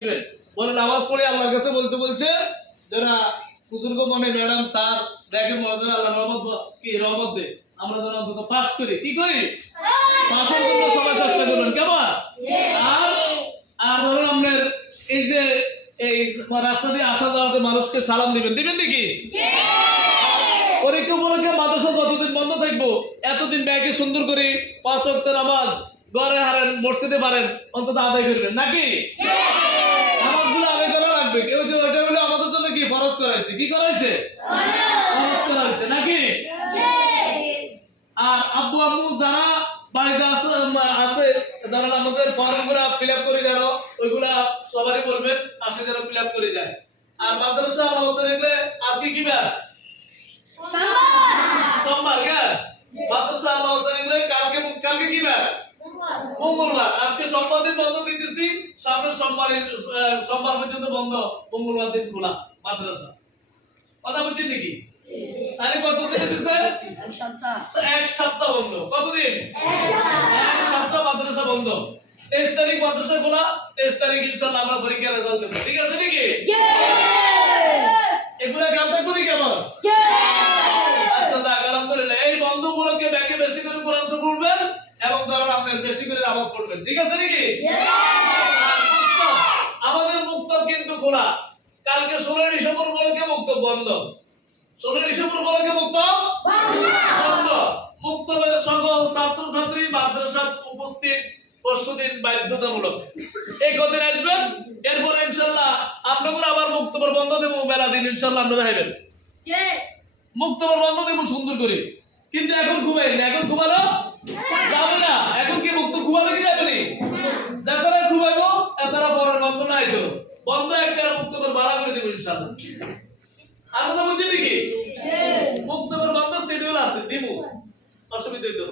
বলে নামাজ পড়ে আল্লাহর কাছে বলতে বলছে যারা বুজুর্গ মনে ম্যাডাম স্যার দেখেন মনে যেন আল্লাহ রহমত দে আমরা যেন অন্তত পাস করি কি করি পাসের জন্য সবাই চেষ্টা করবেন কেমন আর আর ধরুন আপনার এই যে এই রাস্তা দিয়ে আসা যাওয়াতে মানুষকে সালাম দিবেন নাকি পরীক্ষা উপলক্ষে মাদ্রাসা যতদিন বন্ধ থাকবো এতদিন ব্যাগে সুন্দর করে 5 ওয়াক্ত নামাজ ঘরে হারেন মসজিদে পারেন অন্তত আদায় করবেন নাকি নামাজগুলো আদায় করা লাগবে কেউ যে ওইটা হলো আমাদের জন্য কি ফরজ করাইছে কি করাইছে ফরজ করাইছে নাকি আর আব্বু আম্মু যারা বাড়িতে আছে তারা আমাদের ফর্মগুলো ফিল আপ করে দেন ওইগুলা সবারই করবেন আসে যেন ফিল আপ করে যায় আর মাদ্রাসা আলোচনা আজকে কি বার সোমবার মাদ্রাসা আলোচনা কালকে কি বার মঙ্গলবার আজকে সোমবার দিন বন্ধ দিতেছি সামনের সোমবার পর্যন্ত বন্ধ মঙ্গলবার দিন খোলা মাদ্রাসা কথা বলছেন নাকি তাহলে কত দিন দিতেছে এক সপ্তাহ বন্ধ কতদিন এক সপ্তাহ মাদ্রাসা বন্ধ 23 তারিখ মাদ্রাসা খোলা 23 তারিখ ইনশাআল্লাহ আমরা পরীক্ষার রেজাল্ট দেব ঠিক আছে নাকি এগুলা গান থাকবে কেমন আচ্ছা যাক আলহামদুলিল্লাহ এই বন্ধ উপলক্ষে ব্যাগে বেশি করে কোরআন শরীফ পড়বেন এবং ধরুন আপনি বেশি করে নামাজ পড়বেন ঠিক আছে নাকি আমাদের মুক্তব কিন্তু খোলা কালকে 16 ডিসেম্বর উপলক্ষে মুক্তব বন্ধ 16 ডিসেম্বর উপলক্ষে মুক্তব বন্ধ মুক্তবের সকল ছাত্রছাত্রী মাদ্রাসায় উপস্থিত পরশুদিন বাধ্যতামূলক এই কদিন আসবেন এরপর ইনশাআল্লাহ আপনাদের আবার মুক্তবের বন্ধ দেব মেলা দিন ইনশাআল্লাহ আপনারা আইবেন মুক্তবের বন্ধ দেব সুন্দর করে কিন্তু এখন ঘুমাইন এখন ঘুমানো যাবে না এখন কি মুক্ত ঘুমানো কি যাবে না যারা ঘুমাইবো তারা পরের বন্ধ নাই তো বন্ধ একটা মুক্তবের ভাড়া করে দেব ইনশাআল্লাহ আর কথা বুঝছেন নাকি মুক্তবের বন্ধ শিডিউল আছে দিব অসুবিধা হইতো